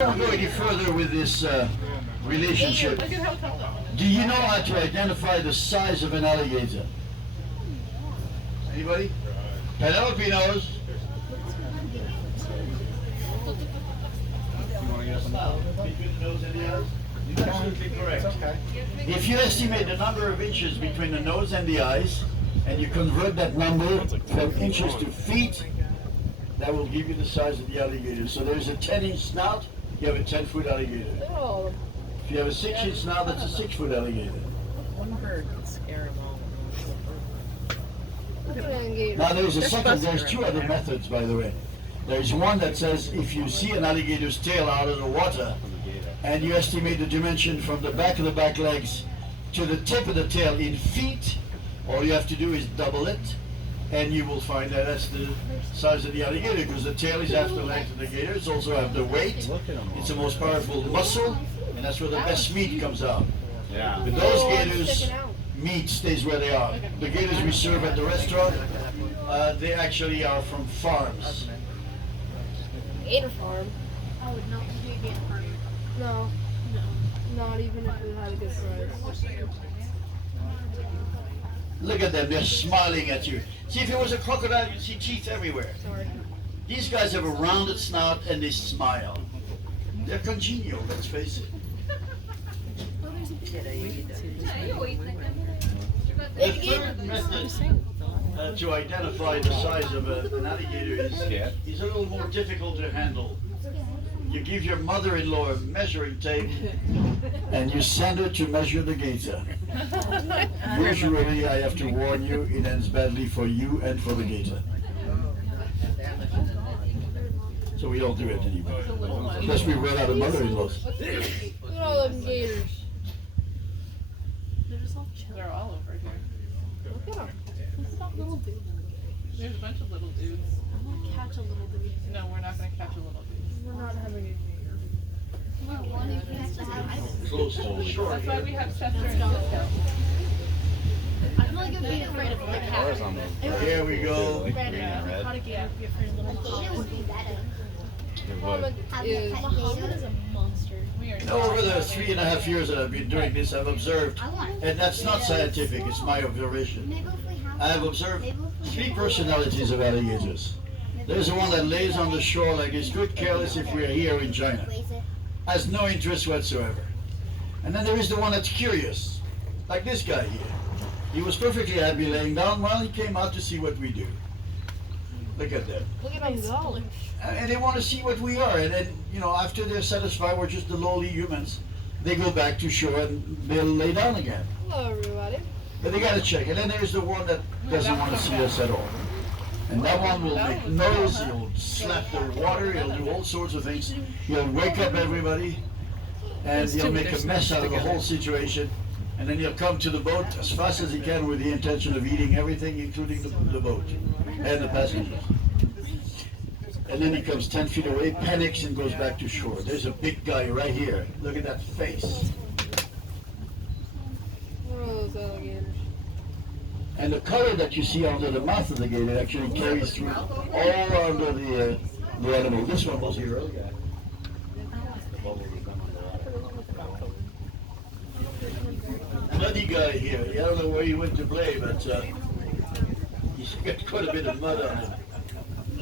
Don't go any further with this relationship. Do you know how to identify the size of an alligator? Anybody? Penelope knows. Between the nose and the eyes? You're absolutely correct. If you estimate the number of inches between the nose and the eyes, and you convert that number from inches to feet, that will give you the size of the alligator. So there's a 10-inch snout, you have a 10-foot alligator. If you have a 6-inch snout, that's a 6-foot alligator. One bird can scare them all. Now there's two other methods, by the way. There's one that says if you see an alligator's tail out of the water, and you estimate the dimension from the back of the back legs to the tip of the tail in feet, all you have to do is double it, and you will find that that's the size of the alligator, because the tail is half the length of the gator. It's also have the weight. It's the most powerful muscle, and that's where the best meat comes out. Yeah. But those gators, meat stays where they are. The gators we serve at the restaurant, they actually are from farms. Gator farm? I would not be a gator farm. No. No. Not even if we had a good price. Look at them, they're smiling at you. See, if it was a crocodile, you'd see teeth everywhere. Sorry. These guys have a rounded snout and they smile. They're congenial, let's face it. The third method to identify the size of an alligator is a little more difficult to handle. You give your mother-in-law a measuring tape and you send her to measure the gator. Usually, I have to warn you, it ends badly for you and for the gator. So we don't do it anymore. Unless we run out of mother-in-laws. Look at all them gators. They're just all chill. They're all over here. Look at them. It's not little dudes. There's a bunch of little dudes. I want to catch a little dude. No, we're not going to catch a little dude. We're not having a Close to the shore. That's why we have Chester and Cisco. I feel like I'd be afraid of a cat. Here we go. How to get be afraid of little It would be better. Common is Muhammad is a monster. We are Now, over the 3.5 years that I've been doing this, I've observed, and that's not scientific, it's my observation. Maybe if we have. I have observed three personalities of alligators. There's the one that lays on the shore like he's good careless if we're here in China. Has no interest whatsoever. And then there is the one that's curious, like this guy here. He was perfectly happy laying down while he came out to see what we do. Look at them. look at them go. And they want to see what we are. And then, you know, after they're satisfied we're just the lowly humans, they go back to shore and they'll lay down again. Hello, everybody. But they gotta check. And then there's the one that doesn't want to see us at all. And that one will make noise, he'll slap the water, he'll do all sorts of things. He'll wake up everybody, and he'll make a mess out of the whole situation. And then he'll come to the boat as fast as he can with the intention of eating everything, including the boat and the passengers. And then he comes 10 feet away, panics, and goes back to shore. There's a big guy right here. Look at that face. What are those alligators? And the color that you see under the mouth of the gator actually carries through all under the animal. This one was here earlier. Muddy guy here. I don't know where he went to play, but he's got quite a bit of mud on him.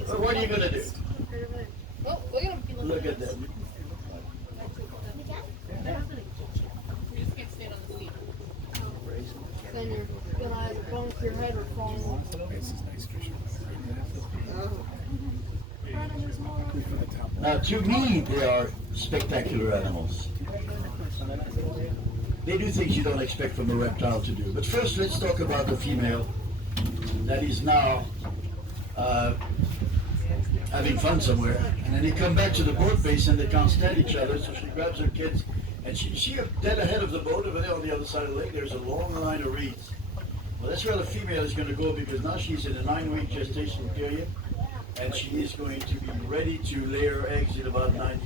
But what are you going to do? Oh, look at them. Look at them. We just can't stand on the seat. Then you're gonna have a bump your head or falling off. Now, to me, they are spectacular animals. They do things you don't expect from a reptile to do. But first, let's talk about the female that is now having fun somewhere. And then they come back to the boat base and they can't stand each other, so she grabs her kids. And she dead ahead of the boat over there on the other side of the lake, there's a long line of reeds. Well, that's where the female is going to go because now she's in a 9-week gestation period and she is going to be ready to lay her eggs in about 90 days.